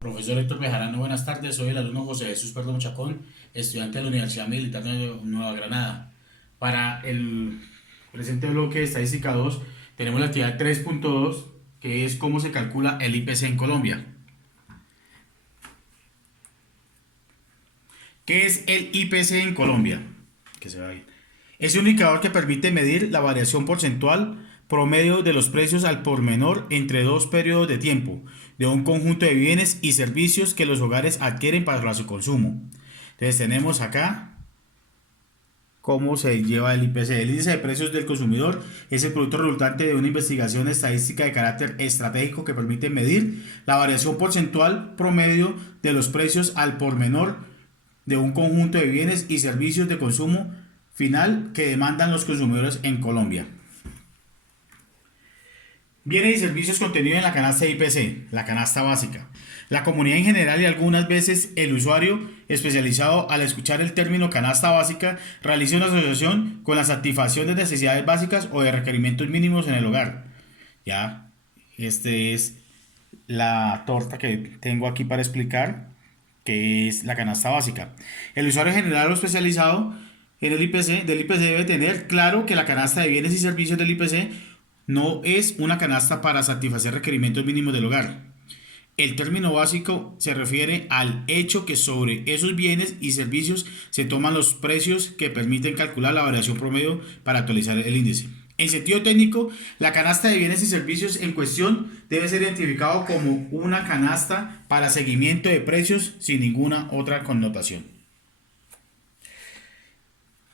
Profesor Héctor Bejarano, buenas tardes. Soy el alumno José Jesús Perdomo Chacón, estudiante de la Universidad Militar de Nueva Granada. Para el presente bloque de Estadística 2, tenemos la actividad 3.2, que es cómo se calcula el IPC en Colombia. ¿Qué es el IPC en Colombia? Que se va ahí. Es un indicador que permite medir la variación porcentual promedio de los precios al por menor entre dos periodos de tiempo de un conjunto de bienes y servicios que los hogares adquieren para su consumo. Entonces tenemos acá cómo se lleva el IPC. El índice de precios del consumidor es el producto resultante de una investigación estadística de carácter estratégico que permite medir la variación porcentual promedio de los precios al por menor de un conjunto de bienes y servicios de consumo final que demandan los consumidores en Colombia. Bienes y servicios contenidos en la canasta de IPC, la canasta básica. La comunidad en general y algunas veces el usuario especializado, al escuchar el término canasta básica, realiza una asociación con la satisfacción de necesidades básicas o de requerimientos mínimos en el hogar. Ya, este es la torta que tengo aquí para explicar, que es la canasta básica. El usuario general o especializado en el IPC, del IPC debe tener claro que la canasta de bienes y servicios del IPC no es una canasta para satisfacer requerimientos mínimos del hogar. El término básico se refiere al hecho que sobre esos bienes y servicios se toman los precios que permiten calcular la variación promedio para actualizar el índice. En sentido técnico, la canasta de bienes y servicios en cuestión debe ser identificado como una canasta para seguimiento de precios sin ninguna otra connotación.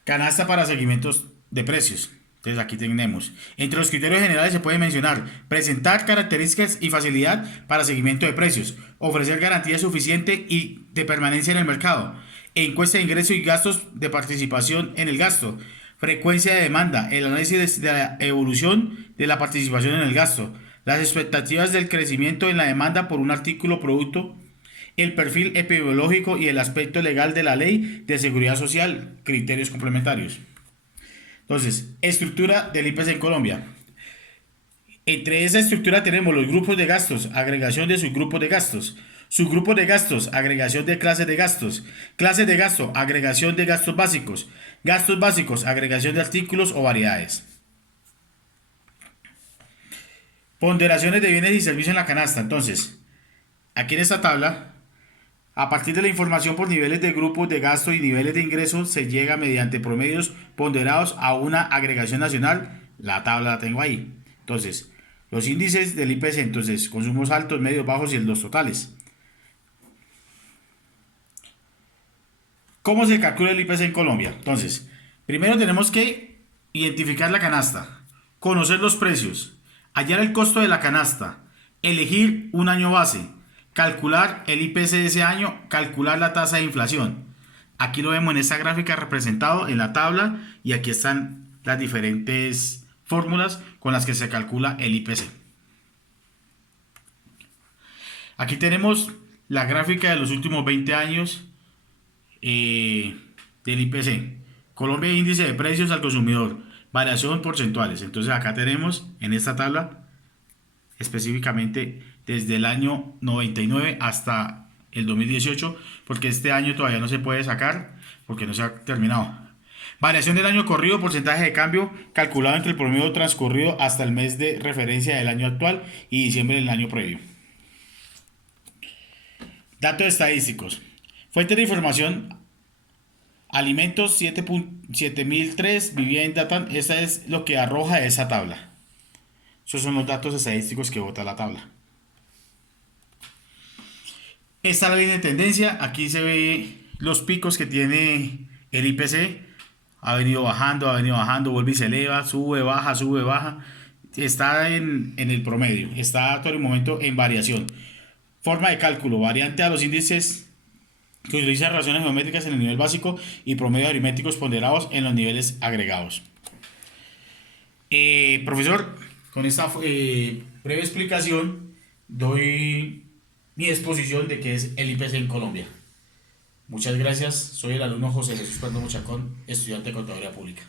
Canasta para seguimientos de precios. Entonces aquí tenemos, entre los criterios generales se puede mencionar presentar características y facilidad para seguimiento de precios, ofrecer garantía suficiente y de permanencia en el mercado, encuesta de ingresos y gastos de participación en el gasto, frecuencia de demanda, el análisis de la evolución de la participación en el gasto, las expectativas del crecimiento en la demanda por un artículo o producto, el perfil epidemiológico y el aspecto legal de la ley de seguridad social, criterios complementarios. Entonces, estructura del IPC en Colombia. Entre esa estructura tenemos los grupos de gastos, agregación de subgrupos de gastos, subgrupos de gastos, agregación de clases de gasto, agregación de gastos básicos, agregación de artículos o variedades. Ponderaciones de bienes y servicios en la canasta. Entonces, aquí en esta tabla, a partir de la información por niveles de grupos de gasto y niveles de ingresos, se llega mediante promedios ponderados a una agregación nacional. La tabla la tengo ahí. Entonces, los índices del IPC, entonces, consumos altos, medios, bajos y los totales. ¿Cómo se calcula el IPC en Colombia? Entonces, primero tenemos que identificar la canasta, conocer los precios, hallar el costo de la canasta, elegir un año base, calcular el IPC de ese año, calcular la tasa de inflación. Aquí lo vemos en esta gráfica representado en la tabla y aquí están las diferentes fórmulas con las que se calcula el IPC. Aquí tenemos la gráfica de los últimos 20 años del IPC. Colombia, índice de precios al consumidor, variación porcentuales. Entonces acá tenemos en esta tabla específicamente desde el año 99 hasta el 2018, porque este año todavía no se puede sacar porque no se ha terminado. Variación del año corrido, porcentaje de cambio calculado entre el promedio transcurrido hasta el mes de referencia del año actual y diciembre del año previo. Datos estadísticos. Fuentes de información: alimentos 7003, vivienda, esta es lo que arroja esa tabla. Esos son los datos estadísticos que bota la tabla. Esta es la línea de tendencia. Aquí se ve los picos que tiene el IPC. Ha venido bajando, vuelve y se eleva, sube, baja. Está en el promedio. Está todo el momento en variación. Forma de cálculo: variante a los índices que utiliza relaciones geométricas en el nivel básico y promedios aritméticos ponderados en los niveles agregados. Profesor, con esta breve explicación doy mi exposición de qué es el IPC en Colombia. Muchas gracias. Soy el alumno José Jesús Perdomo Chacón, estudiante de Contaduría Pública.